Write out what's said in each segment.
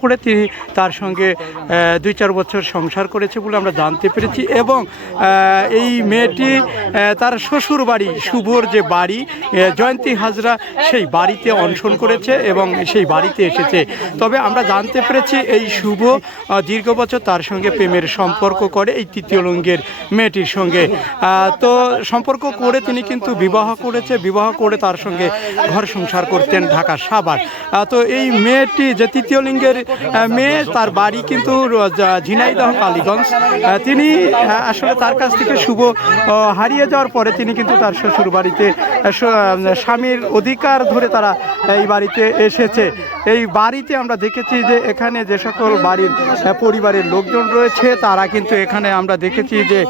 করে তিনি তার সঙ্গে 2-4 বছর সংসার করেছে বলে আমরা জানতে পেরেছি। এবং এই মেয়েটি তার শ্বশুর বাড়ি শুভর যে বাড়ি জয়ন্তী হাজরা সেই বাড়িতে অনশন করেছে এবং সেই বাড়িতে এসেছে। তবে আমরা জানতে পেরেছি এই শুভ দীর্ঘ বছর তার সঙ্গে প্রেমের সম্পর্ক করে এই তৃতীয় লিঙ্গের মেয়েটির সঙ্গে। তো সম্পর্ক করে তিনি কিন্তু বিবাহ করেছে, বিবাহ করে তার সঙ্গে ঘর সংসার করতেন ঢাকা সাভার। তো এই মেয়েটি যে তৃতীয় লিঙ্গের মেয়ে, তার বাড়ি কিন্তু ঝিনাইদহ কালীগঞ্জ। তিনি আসলে তার কাছ থেকে শুভ হারিয়ে যাওয়ার পরে তিনি কিন্তু তার শ্বশুর বাড়িতে স্বামীর অধিকার ধরে তারা এই বাড়িতে এসেছে। এই বাড়িতে আমরা দেখেছি যে এখানে যে সকল বাড়ির পরিবারের লোকজন রয়েছে তারা কিন্তু এখানে আমরা দেখেছি যে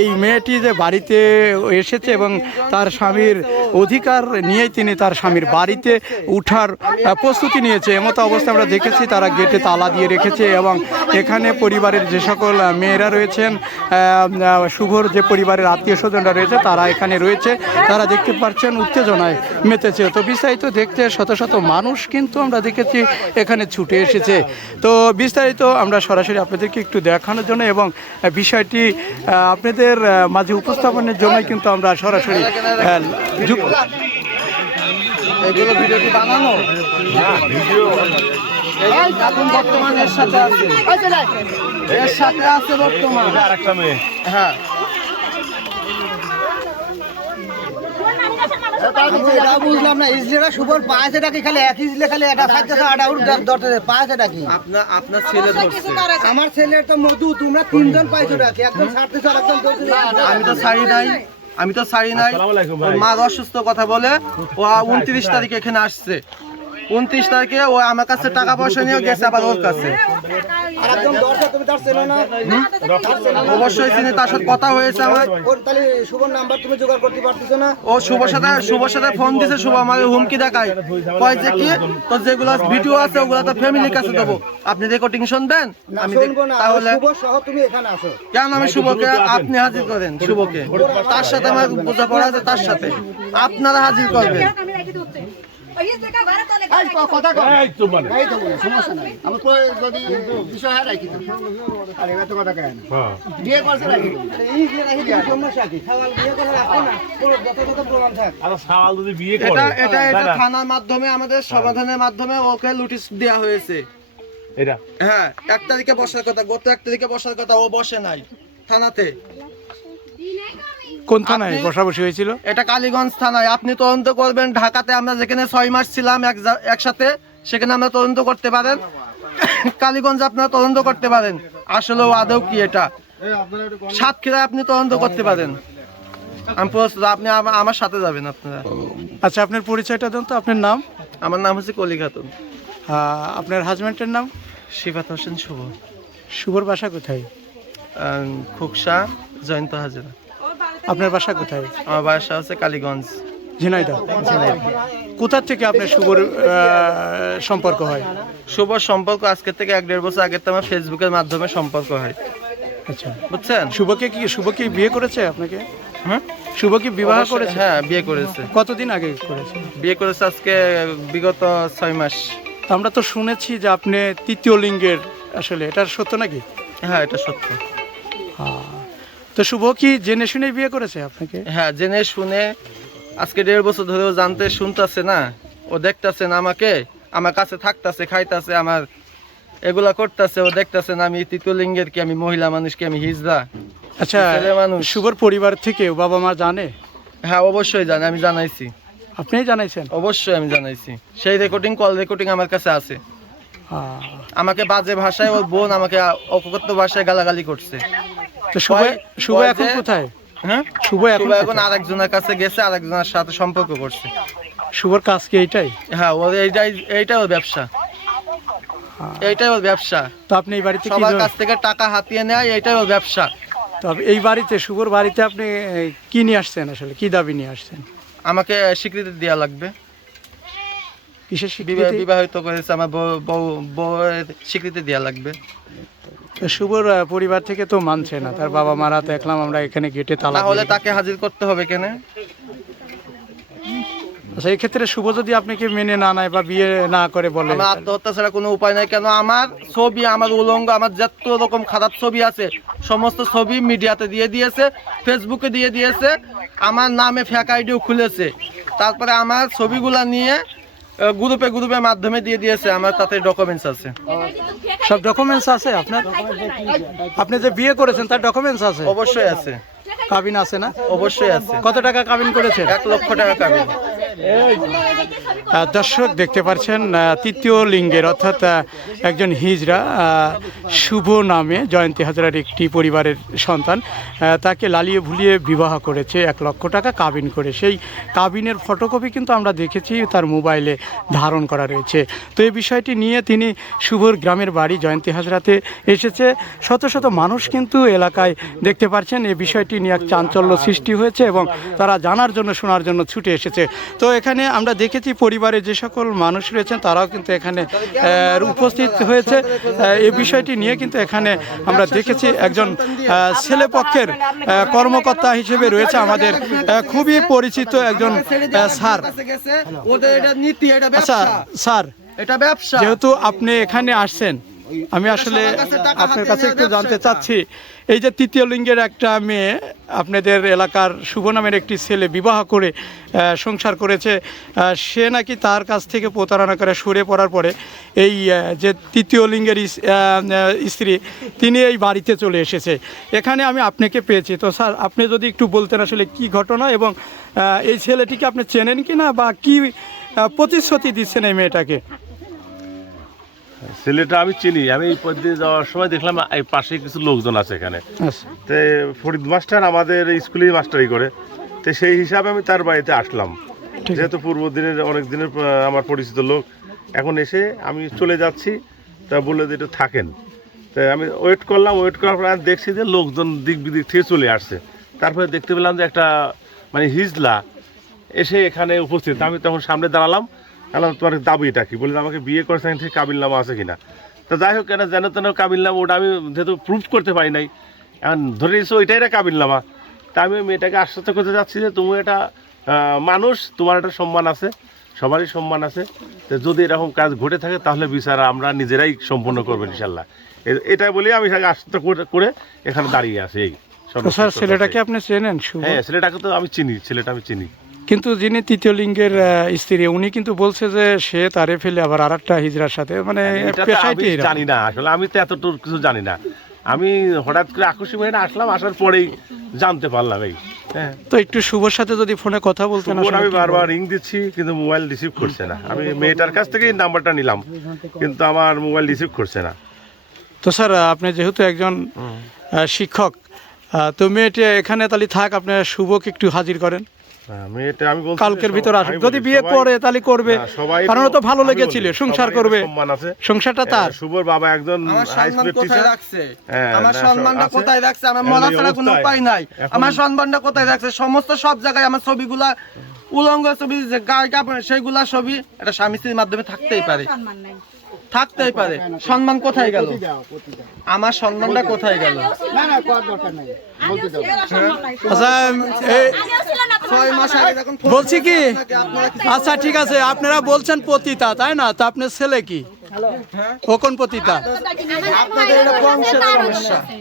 এই মেয়েটি যে বাড়িতে এসেছে এবং তার স্বামীর অধিকার নিয়েই তিনি তার স্বামীর বাড়িতে উঠার প্রস্তুতি নিয়েছে। এমতো অবস্থা আমরা দেখেছি তারা গেটে তালা দিয়ে রেখেছে এবং এখানে পরিবারের যে সকল মেয়েরা রয়েছেন, শুভর যে পরিবারের আত্মীয় স্বজনরা রয়েছে তারা এখানে রয়েছে, তারা দেখতে পাচ্ছেন উত্তেজনায় মেতেছে। তো বিস্তারিত দেখতে শত শত মানুষ কিন্তু আমরা দেখেছি এখানে ছুটে এসেছে। তো বিস্তারিত আমরা সরাসরি আপনাদেরকে একটু দেখানোর জন্য এবং বিষয়টি আপনাদের মাঝে উপস্থাপনের জন্য কিন্তু আমরা সরাসরি এগুলো ভিডিওটি বানানো এখন বর্তমান এর সাথে আছে বর্তমান আরেকটা মেয়ে। হ্যাঁ বুঝলাম না, ইজলেরা শুভর পাঁচটাকে খালি এক ইজলে খালি এটা খাইতেছে আর আউট ধরতে পাঁচটা কি আপনার ছেলে ধরছে? আমার ছেলের তো মধু, তোমরা তিনজন পাইছো নাকি? একজন ছাড়তেছ আর একজন ধরছে। আমি তো ছাড়ি নাই। মা অসুস্থ কথা বলে ও 29 তারিখে এখানে আসছে। 29 তারিখে ও আমার কাছে টাকা পয়সা নিয়ে গেছে আবার ওর কাছে। অবশ্যই চিনি, তার সাথে কথা হয়েছে আমার। শুভর নাম্বার তুমি জোগাড় করতে পারতেছো না? ও শুভর সাথে ফোন দিছে, শুভ আমাকে হুমকি দেখায়, কয় যে কি তোর যেগুলো ভিডিও আছে ওগুলো তো ফ্যামিলির কাছে দেবো, আপনি রেকর্ডিং শুনবেন? আমি তাহলে তুমি এখানে আসো কেন? আমি শুভকে আপনি হাজির করেন, শুভকে তার সাথে আমার বোঝাপড়া আছে, তার সাথে আপনারা হাজির করবেন। থানার মাধ্যমে আমাদের সমাধানের মাধ্যমে ওকে নোটিশ দেওয়া হয়েছে। হ্যাঁ 1 তারিখে বসার কথা, গত 1 তারিখে বসার কথা, ও বসে নাই থানাতে। কোন থানায় বসাবসি হয়েছিল? এটা কালীগঞ্জ থানায়। আপনি তদন্ত করবেন। ঢাকাতে আমরা যেখানে 6 মাস ছিলাম একসাথে, সেখানে আমরা তদন্ত করতে পারেন। কালীগঞ্জে আপনারা তদন্ত করতে পারেন আসলে আদৌ কি এটা। সাতক্ষীরায় আপনি তদন্ত করতে পারেন। আমি প্রস্তুত, আপনি আমার সাথে যাবেন আপনারা। আচ্ছা, আপনার পরিচয়টা দেন তো। আপনার নাম? আমার নাম হচ্ছে কলি খাতুন। আপনার হাজব্যান্ডের নাম? শিফাত হোসেন শুভ। শুভর বাসা কোথায়? খুকসা জয়ন্ত হাজরা। আপনার বাসা কোথায়? আমার বাসা হচ্ছে কালীগঞ্জ, ঝিনাইদহ। কোথা থেকে আপনার শুভর সম্পর্ক হয়? শুভর সম্পর্ক আজকে থেকে 1-1.5 বছর আগে তো আমার ফেসবুকের মাধ্যমে সম্পর্ক হয়। আচ্ছা, বুঝছেন? শুভ কি বিয়ে করেছে আপনাকে? হ্যাঁ, শুভ কি বিবাহ করেছে? হ্যাঁ, বিয়ে করেছে। কতদিন আগে করেছে? বিয়ে করেছে আজকে বিগত 6 মাস। আমরা তো শুনেছি যে আপনি তৃতীয় লিঙ্গের, আসলে এটা সত্য নাকি? হ্যাঁ, এটা সত্য। তো শুভ কি জেনে শুনে বিয়ে করেছে আপনাকে? হ্যাঁ, জেনে শুনে। আজকে 1.5 বছর ধরে ও জানতে শুনতেছে না, ও দেখতেছে না আমাকে, আমার কাছে থাকতেছে, খাইতেছে, আমার এগুলা করতেছে, ও দেখতেছে না আমি তৃতীয় লিঙ্গের, কি আমি মহিলা মানুষ, কি আমি হিজড়া। আচ্ছা, শুভর পরিবার থেকে বাবা মা জানে? হ্যাঁ, অবশ্যই জানে, আমি জানাইছি। আপনিই জানাইছেন? অবশ্যই আমি জানাইছি। সেই কল রেকর্ডিং আমার কাছে আছে। আমাকে বাজে ভাষায় ওর বোন আমাকে অকথ্য ভাষায় গালাগালি করছে। তো শুভ এখন কোথায়? হ্যাঁ, শুভ এখন আরেকজনের কাছে গেছে, আরেকজনের সাথে সম্পর্ক করছে। শুভর কাজ কি এইটাই? হ্যাঁ, ওর এইটাই ওর ব্যবসা, এইটাই ওর ব্যবসা। তো আপনি এই বাড়িতে সবার কাছ থেকে টাকা হাতিয়ে নেয়, এইটাই ওর ব্যবসা। তো এই বাড়িতে, শুভর বাড়িতে আপনি কি নিয়ে আসছেন, আসলে কি দাবি নিয়ে আসছেন? আমাকে স্বীকৃতি দেওয়া লাগবে। কিসের স্বীকৃতি? বিবাহিত করেছে আমার বউয়ের স্বীকৃতি দেওয়া লাগবে। শুভর পরিবার থেকে তো মানছে না, তার বাবা মারা দেখলাম আমরা এখানে গেটে তালা। তাহলে তাকে হাজির করতে হবে কেন? আচ্ছা, এই ক্ষেত্রে শুভ যদি আপনাকে মেনে না নেয় বা বিয়ে না করে বলে, আমার আত্মহত্যা ছাড়া কোনো উপায় নাই। কেন আমার ছবি, আমার উলঙ্গ, আমার যত রকম খারাপ ছবি আছে সমস্ত ছবি মিডিয়াতে দিয়ে দিয়েছে, ফেসবুকে দিয়ে দিয়েছে, আমার নামে ফেক আইডিও খুলেছে, তারপরে আমার ছবিগুলা নিয়ে গ্রুপের মাধ্যমে দিয়ে দিয়েছে, আমার তাতে ডকুমেন্টস আছে। সব ডকুমেন্টস আছে আপনার? আপনি যে বিয়ে করেছেন তার ডকুমেন্টস আছে? অবশ্যই আছে। কাবিন আছে না? অবশ্যই আছে। কত টাকা কাবিন করেছেন? 1 লক্ষ টাকা কাবিন। দর্শক দেখতে পাচ্ছেন তৃতীয় লিঙ্গের অর্থাৎ একজন হিজড়া শুভ নামে জয়ন্তী হাজরার একটি পরিবারের সন্তান তাকে লালিয়ে ভুলিয়ে বিবাহ করেছে 1 লক্ষ টাকা কাবিন করে। সেই কাবিনের ফটোকপি কিন্তু আমরা দেখেছি তার মোবাইলে ধারণ করা রয়েছে। তো এই বিষয়টি নিয়ে তিনি শুভর গ্রামের বাড়ি জয়ন্তী হাজরাতে এসেছে। শত শত মানুষ কিন্তু এলাকায় দেখতে পাচ্ছেন এই বিষয়টি নিয়ে এক চাঞ্চল্য সৃষ্টি হয়েছে এবং তারা জানার জন্য শোনার জন্য ছুটে এসেছে। তো এখানে আমরা দেখেছি পরিবারে যে সকল মানুষ রয়েছেন তারাও কিন্তু এখানে উপস্থিত হয়েছে। এই বিষয়টি নিয়ে কিন্তু এখানে আমরা দেখেছি একজন ছেলেপক্ষের কর্মকর্তা হিসেবে রয়েছে আমাদের খুবই পরিচিত একজন স্যার। আচ্ছা স্যার, এটা ব্যবসা। যেহেতু আপনি এখানে আসছেন, আমি আসলে আপনার কাছে একটু জানতে চাচ্ছি, এই যে তৃতীয় লিঙ্গের একটা মেয়ে আপনাদের এলাকার শুভ নামের একটি ছেলে বিবাহ করে সংসার করেছে, সে নাকি তার কাছ থেকে প্রতারণা করে সরে পড়ার পরে এই যে তৃতীয় লিঙ্গের স্ত্রী তিনি এই বাড়িতে চলে এসেছে। এখানে আমি আপনাকে পেয়েছি। তো স্যার, আপনি যদি একটু বলতেন আসলে কি ঘটনা এবং এই ছেলেটিকে আপনি চেনেন কি না বা কি প্রতিশ্রুতি দিচ্ছেন এই মেয়েটাকে? ছেলেটা আমি চিনি, আমি এই পথ দিয়ে যাওয়ার সময় দেখলাম এই পাশে কিছু লোকজন আছে এখানে। তো ফরিদ মাস্টার আমাদের স্কুলেই মাস্টারি করে, তো সেই হিসাবে আমি তার বাড়িতে আসলাম, যেহেতু পূর্ব দিনের অনেক দিনের আমার পরিচিত লোক। এখন এসে আমি চলে যাচ্ছি, তা বললে যে একটু থাকেন। তাই আমি ওয়েট করলাম, ওয়েট করার পর আমি দেখছি যে লোকজন দিক বিদিক থেকে চলে আসছে। তারপরে দেখতে পেলাম যে একটা মানে হিজলা এসে এখানে উপস্থিত। আমি তখন সামনে দাঁড়ালাম, তোমার দাবিটা কি বললেন, আমাকে বিয়ে করেছে ঠিক কাবিলনামা আছে কিনা। তো যাই হোক, কেন যেন তেন কাবিলনামা, ওটা আমি যেহেতু প্রুফ করতে পারি নাই, এখন ধরে নিয়েছি ওইটাই একটা কাবিলনামা। তা আমি মেয়েটাকে আশ্বস্ত করতে যাচ্ছি যে তুমি এটা মানুষ, তোমার একটা সম্মান আছে, সবারই সম্মান আছে। তো যদি এরকম কাজ ঘটে থাকে তাহলে বিচার আমরা নিজেরাই সম্পন্ন করবো ইনশাল্লাহ। এটাই বলে আমি তাকে আশ্বস্ত করে এখানে দাঁড়িয়ে আছি। এই স্যার, ছেলেটাকে আপনি চেনেন? হ্যাঁ, ছেলেটাকে তো আমি চিনি, ছেলেটা আমি চিনি। কিন্তু যিনি তৃতীয় লিঙ্গের স্ত্রী উনি কিন্তু বলছে যে সে তারে ফেলে আবার আর একটা হিজড়ার সাথে, মানে জানি না আসলে, আমি তো এতটুকু কিছু জানি না। আমি হঠাৎ করে আকস্মিক হয়ে আসলাম, আসার পরেই জানতে পারলাম। এই হ্যাঁ, তো একটু শুভর সাথে যদি ফোনে কথা বলতেন। আমি বারবার রিং দিচ্ছি কিন্তু মোবাইল রিসিভ করছে না। আমি মেয়েটার কাছ থেকেই নাম্বারটা নিলাম কিন্তু আমার মোবাইল রিসিভ করছে না। তো স্যার, আপনি যেহেতু একজন শিক্ষক, তো মেয়েটা এখানে তাহলে থাক, আপনার শুভকে একটু হাজির করেন কালকের ভিতর আসুন। যদি বিয়ে করে তাহলে করবে, কারণ তো ভালো লেগেছিল, সংসার করবে, সংসারটা তার। শুভর বাবা একজন হাই স্কুলের টিচার। আমার সম্মানটা কোথায় রাখছে? আমার মরা ছাড়া কোনো উপায় নাই। আমার সম্মানটা কোথায় রাখছে? সমস্ত সব জায়গায় আমার ছবিগুলা, উলঙ্গ ছবি, যে গায়ে কাপড়, সেইগুলা ছবি এটা স্বামী স্ত্রীর মাধ্যমে থাকতেই পারে, থাকতেই পারে। সম্মান কোথায় গেল? আমার সম্মানটা কোথায় গেল? বলছি কি, আচ্ছা ঠিক আছে, আপনারা বলছেন পতিতা তাই না? তা আপনার ছেলে কি, ও কোন পতিতা?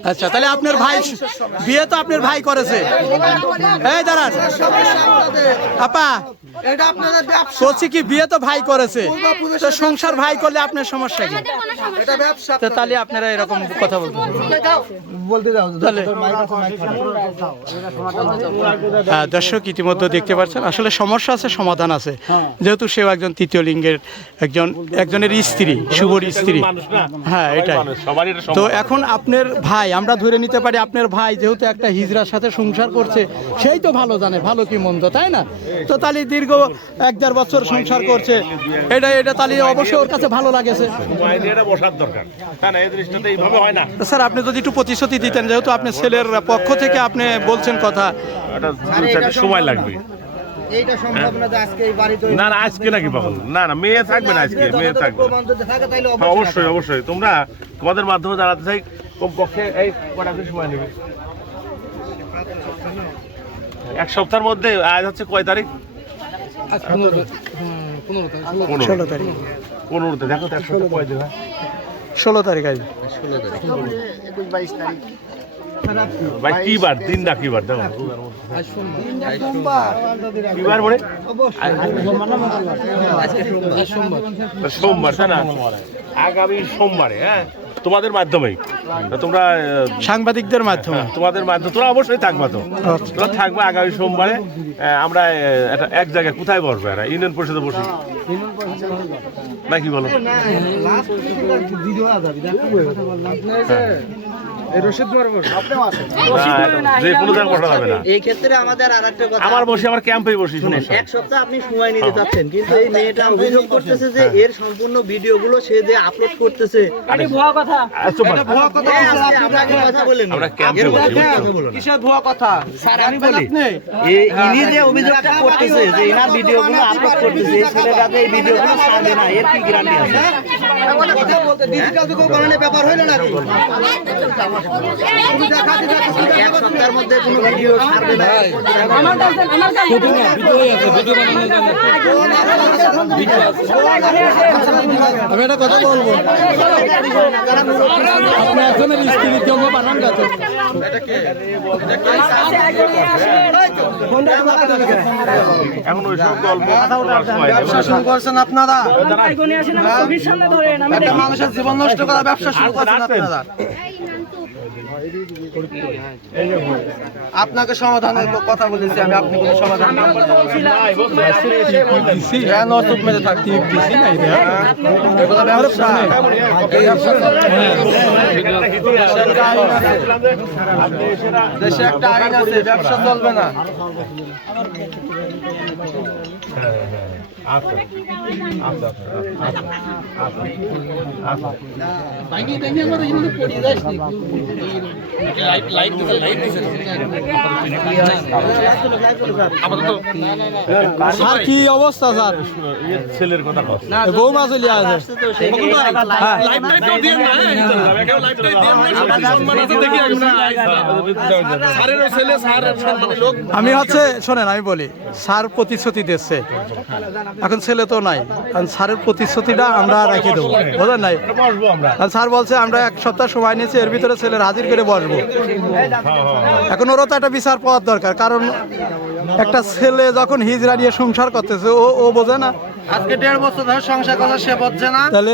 আচ্ছা, তাহলে আপনার ভাই বিয়ে তো আপনার ভাই করেছে। এই দাঁড়ান আপা, বলছি কি বিয়ে তো ভাই করেছে, তো সংসার ভাই করলে আপনার সমস্যা কি? তাহলে আপনারা এরকম কথা বলতে তাহলে। দর্শক ইতিমধ্যে দেখতে পাচ্ছেন আসলে সমস্যা আছে, সমাধান আছে। যেহেতু সেও একজন তৃতীয় লিঙ্গের একজনের স্ত্রী, শুভর স্ত্রী। হ্যাঁ, এটাই। তো এখন আপনার ভাই, আমরা ধরে নিতে পারি আপনার ভাই যেহেতু একটা হিজড়ার সাথে সংসার করছে, সেই তো ভালো জানে ভালো কি মন্দ, তাই না? তো তাহলে দীর্ঘ 1-1.5 বছর সংসার করছে, এটা তাহলে অবশ্যই ওর কাছে ভালো লাগেছে। স্যার, আপনি যদি একটু প্রতিশ্রুতি দিতেন, যেহেতু আপনি ছেলের পক্ষ থেকে আপনি বলছেন কথা। সময় লাগবে। এইটা সম্ভব না যে আজকে এই বাড়িতে না না, আজকে নাকি পাগল? না না, মেয়ে থাকবে না আজকে, মেয়ে থাকবে। অবশ্যই অবশ্যই, তোমরা তোমাদের মাধ্যমে জানাতে চাই, কমপক্ষে এই কটা দিন সময় নেবে। 1 সপ্তাহের মধ্যে। আজ হচ্ছে কয় তারিখ? 16 তারিখ 15তে দেখো তো 100 কয় দিন হয় 16 তারিখ আজ ভাই কি বার দিনটা কি বার দেখো কি বার বলে সোমবার তাই না আগামী সোমবারে হ্যাঁ তোমাদের মাধ্যমেই তা তোমরা সাংবাদিকদের মাধ্যমে তোমাদের মাধ্যমে তোমরা অবশ্যই থাকবা তো তোমরা থাকবা আগামী সোমবারে আমরা এক জায়গায় কোথায় বসবো এরা ইউনিয়ন পরিষদে বসি নাকি বলো যে কোনো জায়গায় বসা যাবে না এই ক্ষেত্রে আমাদের আরেকটা কথা, আমার বসি আমার ক্যাম্পেই বসি সমস্যা এক সপ্তাহ আপনি সময় নিতে চাচ্ছেন, কিন্তু এই মেয়েটা অভিযোগ করতেছে যে এর সম্পূর্ণ ভিডিওগুলো সে যে আপলোড করতেছে আচ্ছা, এটা ভুয়া কথা। আপনাকে কথা বলেন, আমরা ক্যাম্পে বসি কিসের ভুয়া কথা? স্যার আমি বলি, ইনি যে অভিযোগটা করতেছে যে ইনার ভিডিওগুলো আপলোড করতেছে, এই ছেলেটা যে এই ভিডিওগুলো ছাড়বে না, এর কি গ্যারান্টি আছে? ডিজিটাল যুগকরণের ব্যাপার হইলো নাকি? এক সপ্তাহের মধ্যে কোনো ভিডিও ছাড়বে না। আমি একটা কথা বলবো, আপনি একজনের স্ত্রীর জন্য বানান গেছে এখন ওইসব গল্প ব্যবসা শুরু করছেন আপনারা, একটা মানুষের জীবন নষ্ট করা ব্যবসা শুরু করছেন আপনারা। আপনাকে সমাধানের কথা বলেছি আমি, আপনি কোনো সমাধান দেশে একটা আইন আছে, ব্যবসা চলবে না। স্যার কি অবস্থা স্যার? ছেলের কথা কস বৌমা চলে আছে। আমি হচ্ছে শোনেন, আমি বলি স্যার প্রতিশ্রুতি দিচ্ছে, এখন ছেলে তো নাই, কারণ স্যারের প্রতিশ্রুতিটা আমরা রেখে দেবো, বুঝলেন নাই? বসবো আমরা কারণ স্যার বলছে আমরা এক সপ্তাহ সময় নিয়েছি, এর ভিতরে ছেলের হাজির করে বসবো। এখন ওরও তো একটা বিচার পাওয়ার দরকার, কারণ একটা ছেলে যখন হিজড়া নিয়ে সংসার করতেছে ও বোঝে না। আজকে 1.5 বছর ধরে সংসার করা সে বুঝছে না, তাহলে